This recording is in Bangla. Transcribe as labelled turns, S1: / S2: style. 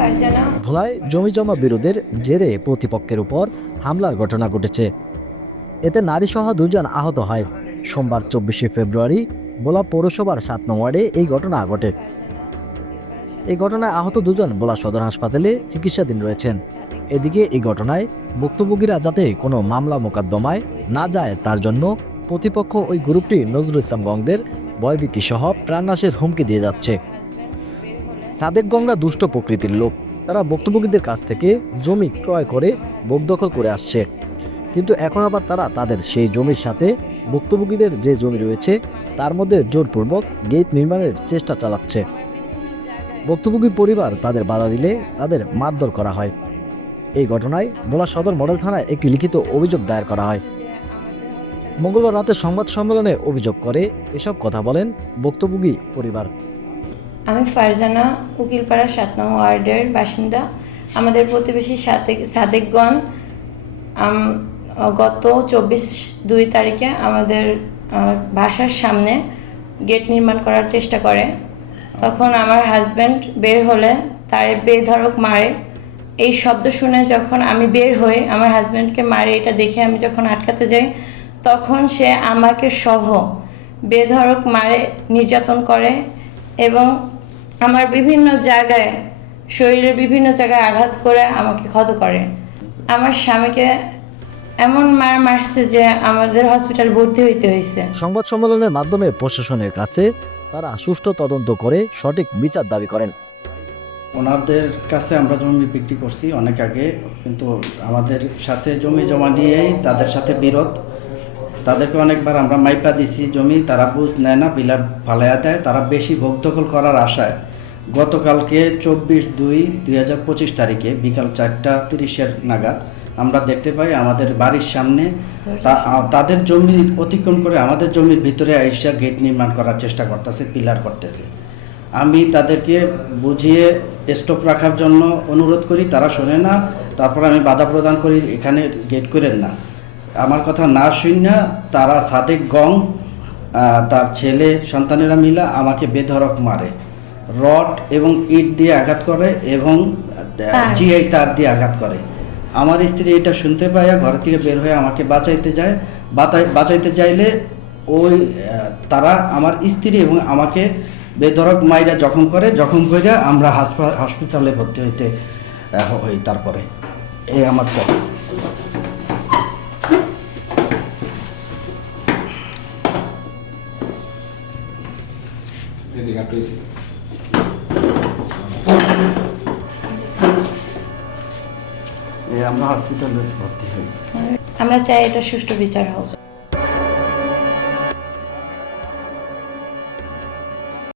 S1: ফারজানা।
S2: ভোলায় জমিজমা বিরোধের জেরে প্রতিপক্ষের উপর হামলার ঘটনা ঘটেছে। এতে নারীসহ দুজন আহত হয়। সোমবার চব্বিশে ফেব্রুয়ারি ভোলা পৌরসভার সাত নং এই ঘটনা ঘটে। এই ঘটনায় আহত দুজন ভোলা সদর হাসপাতালে চিকিৎসাধীন রয়েছেন। এদিকে এই ঘটনায় ভুক্তভোগীরা যাতে কোনো মামলা মোকদ্দমায় না যায় তার জন্য প্রতিপক্ষ ওই গ্রুপটি নজরুল ইসলাম গঙ্গদের ভয়ভীতি সহ প্রাণনাশের হুমকি দিয়ে যাচ্ছে। সাদেক গঙ্গা দুষ্ট প্রকৃতির লোক। তারা ভুক্তভোগীদের কাছ থেকে জমি ক্রয় করে ভোগ দখল করে আসছে। কিন্তু এখন আবার তারা তাদের সেই জমির সাথে ভুক্তভোগীদের যে জমি রয়েছে, তার মধ্যে জোরপূর্বক গেট নির্মাণের চেষ্টা চালাচ্ছে। ভুক্তভোগী পরিবার তাদের বাধা দিলে তাদের মারধর করা হয়। এই ঘটনায় ভোলা সদর মডেল থানায় একটি লিখিত অভিযোগ দায়ের করা হয়। মঙ্গলবার রাতে সংবাদ সম্মেলনে অভিযোগ করে এসব কথা বলেন ভুক্তভোগী পরিবার।
S1: আমি ফারজানা উকিলপাড়া সাত নং ওয়ার্ডের বাসিন্দা। আমাদের প্রতিবেশী সাদেক, সাদেকগণ গত চব্বিশ দুই তারিখে আমাদের বাসার সামনে গেট নির্মাণ করার চেষ্টা করে। তখন আমার হাজব্যান্ড বের হলে তার বেধড়ক মারে। এই শব্দ শুনে যখন আমি বের হই, আমার হাজব্যান্ডকে মারে এটা দেখে আমি যখন আটকাতে যাই, তখন সে আমাকে সহ বেধড়ক মারে, নির্যাতন করে। এবং আমার বিভিন্ন জায়গায় শরীরের বিভিন্ন জায়গায় আঘাত করে আমাকে ক্ষত করে। আমার স্বামীকে এমন মার মারছে যে আমাদের হসপিটাল ভর্তি হইতে হয়েছে
S2: সংবাদ সম্মেলনের মাধ্যমে প্রশাসনের কাছে তারা সুষ্ঠু তদন্ত করে সঠিক বিচার দাবি করেন।
S3: ওনাদের কাছে আমরা জমি বিক্রি করছি অনেক আগে কিন্তু আমাদের সাথে জমি জমা নিয়েই তাদের সাথে বিরোধ। তাদেরকে অনেকবার আমরা মাইপা দিছি জমি তারা বুঝ নেয় না পিলার ফালাইয়া দেয় তারা বেশি ভোগ দখল করার আশায়। গতকালকে চব্বিশ দুই দুই হাজার পঁচিশ তারিখে বিকাল চারটা তিরিশের নাগাদ আমরা দেখতে পাই আমাদের বাড়ির সামনে তাদের জমি অতিক্রম করে আমাদের জমির ভিতরে আইসা গেট নির্মাণ করার চেষ্টা করতেছে পিলার করতেছে। আমি তাদেরকে বুঝিয়ে স্টপ রাখার জন্য অনুরোধ করি তারা শোনে না তারপর আমি বাধা প্রদান করি এখানে গেট করেন না। আমার কথা না শুন না তারা সাদেক গং তার ছেলে সন্তানেরা মিলা আমাকে বেধরক মারে। রড এবং ইট দিয়ে আঘাত করে এবং। জিআই তার। দিয়ে আঘাত করে। আমার স্ত্রী এটা শুনতে পাইয়া ঘর থেকে বের হয়ে আমাকে বাঁচাইতে যায় বাঁচাইতে চাইলে ওই তারা আমার স্ত্রী এবং আমাকে বেধরক মাইরা জখম করে জখম করে আমরা হাসপা- হসপিটালে ভর্তি হইতে হই তারপরে। এই আমার কথা এই আমরা হসপিটালে ভর্তি হই।
S1: আমরা চাই এটা সুষ্ঠু বিচার হোক।